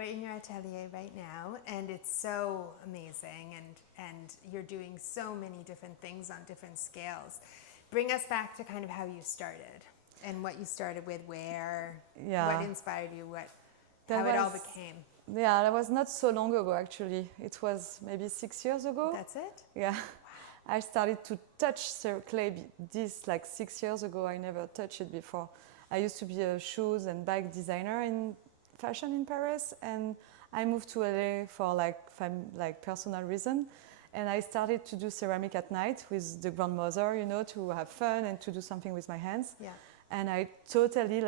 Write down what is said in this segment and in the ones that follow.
We're in your atelier right now, and it's so amazing, and you're doing so many different things on different scales. Bring us back to kind of how you started and what you started with, what inspired you, how it all became. Yeah, that was not so long ago actually. It was maybe 6 years ago. That's it? Yeah. I started to touch clay this like 6 years ago. I never touched it before. I used to be a shoes and bag designer in fashion in Paris, and I moved to LA for like personal reason, and I started to do ceramic at night with the grandmother, you know, to have fun and to do something with my hands. Yeah. And I totally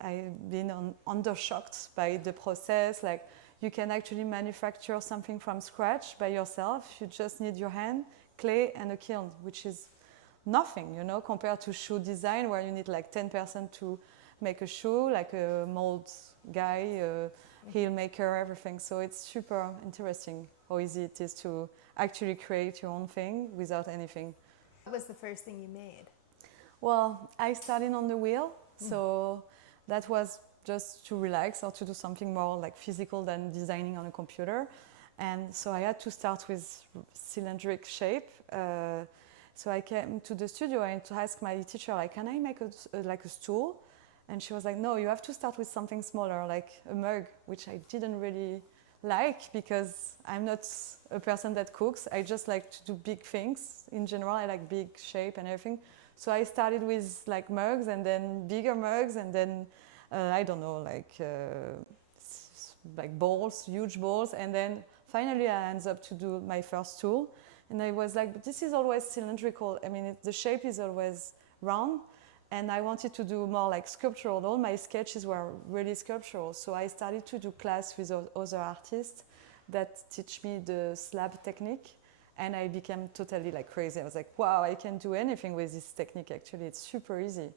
I've been undershocked by the process. Like, you can actually manufacture something from scratch by yourself. You just need your hand, clay, and a kiln, which is nothing, you know, compared to shoe design where you need like 10% to make a shoe, like a mold guy, a heel maker, everything. So it's super interesting how easy it is to actually create your own thing without anything. What was the first thing you made? Well, I started on the wheel, so that was just to relax or to do something more like physical than designing on a computer. And so I had to start with cylindrical shape. So I came to the studio and to ask my teacher, like, can I make a stool? And she was like, no, you have to start with something smaller, like a mug, which I didn't really like because I'm not a person that cooks. I just like to do big things. In general, I like big shape and everything. So I started with like mugs and then bigger mugs and then, I don't know, like bowls, huge bowls. And then finally I ended up to do my first tool. And I was like, but this is always cylindrical. I mean, the shape is always round. And I wanted to do more like sculptural. All my sketches were really sculptural. So I started to do class with other artists that teach me the slab technique. And I became totally like crazy. I was like, wow, I can do anything with this technique actually. It's super easy.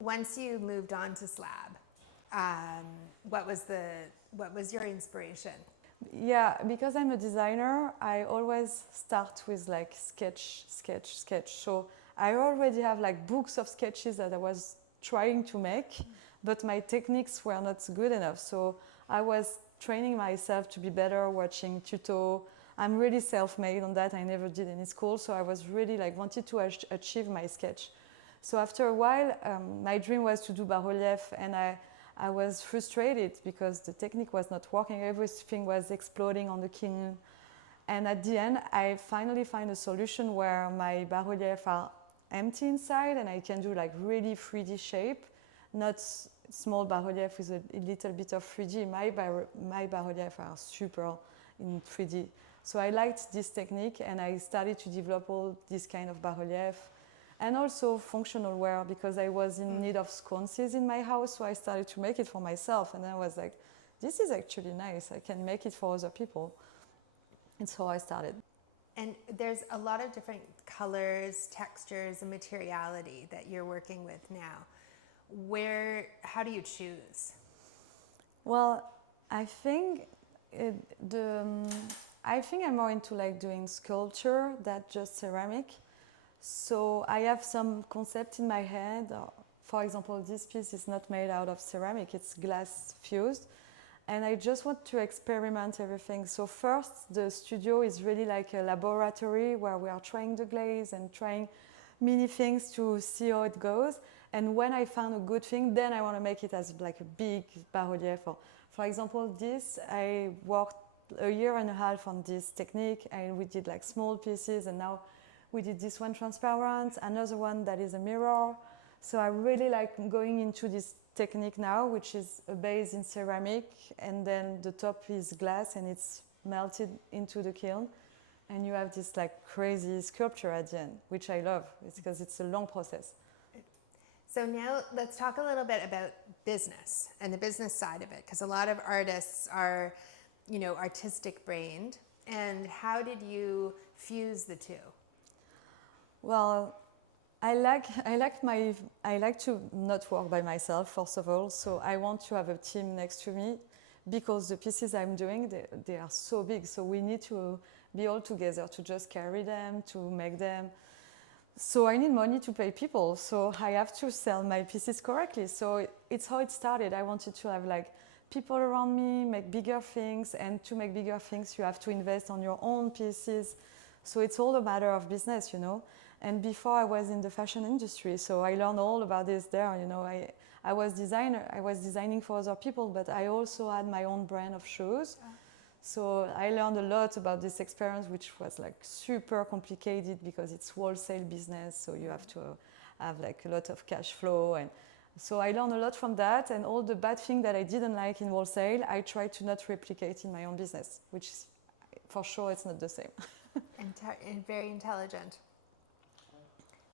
Once you moved on to slab, what was your inspiration? Yeah, because I'm a designer, I always start with like sketch. So I already have like books of sketches that I was trying to make, but my techniques were not good enough. So I was training myself to be better, watching tuto. I'm really self-made on that. I never did any school, so I was really like wanted to achieve my sketch. So after a while, my dream was to do bas-relief, and I was frustrated because the technique was not working. Everything was exploding on the kiln. And at the end, I finally find a solution where my bas-relief are empty inside and I can do like really 3D shape, not small bas-relief with a little bit of 3D. My bas-relief are super in 3D. So I liked this technique and I started to develop all this kind of bas-relief. And also functional wear because I was in need of sconces in my house, so I started to make it for myself. And I was like, this is actually nice. I can make it for other people. And so I started. And there's a lot of different colors, textures, and materiality that you're working with now. How do you choose? Well, I think I'm more into like doing sculpture than just ceramic. So I have some concept in my head. For example, this piece is not made out of ceramic, it's glass fused. And I just want to experiment everything. So first, the studio is really like a laboratory where we are trying the glaze and trying many things to see how it goes. And when I found a good thing, then I want to make it as like a big bas-relief. For example, this, I worked a year and a half on this technique and we did like small pieces, and now we did this one transparent, another one that is a mirror. So I really like going into this technique now, which is a base in ceramic, and then the top is glass and it's melted into the kiln. And you have this like crazy sculpture at the end, which I love. It's because it's a long process. So now let's talk a little bit about business and the business side of it, because a lot of artists are, you know, artistic brained. And how did you fuse the two? Well, I like to not work by myself, first of all. So I want to have a team next to me because the pieces I'm doing, they are so big. So we need to be all together to just carry them, to make them. So I need money to pay people. So I have to sell my pieces correctly. So it's how it started. I wanted to have like people around me make bigger things, and to make bigger things, you have to invest on your own pieces. So it's all a matter of business, you know. And before I was in the fashion industry, so I learned all about this there. You know, I was designing for other people, but I also had my own brand of shoes. So I learned a lot about this experience, which was like super complicated because it's wholesale business. So you have to have like a lot of cash flow, and so I learned a lot from that. And all the bad things that I didn't like in wholesale, I tried to not replicate in my own business, which is, for sure it's not the same. And very intelligent.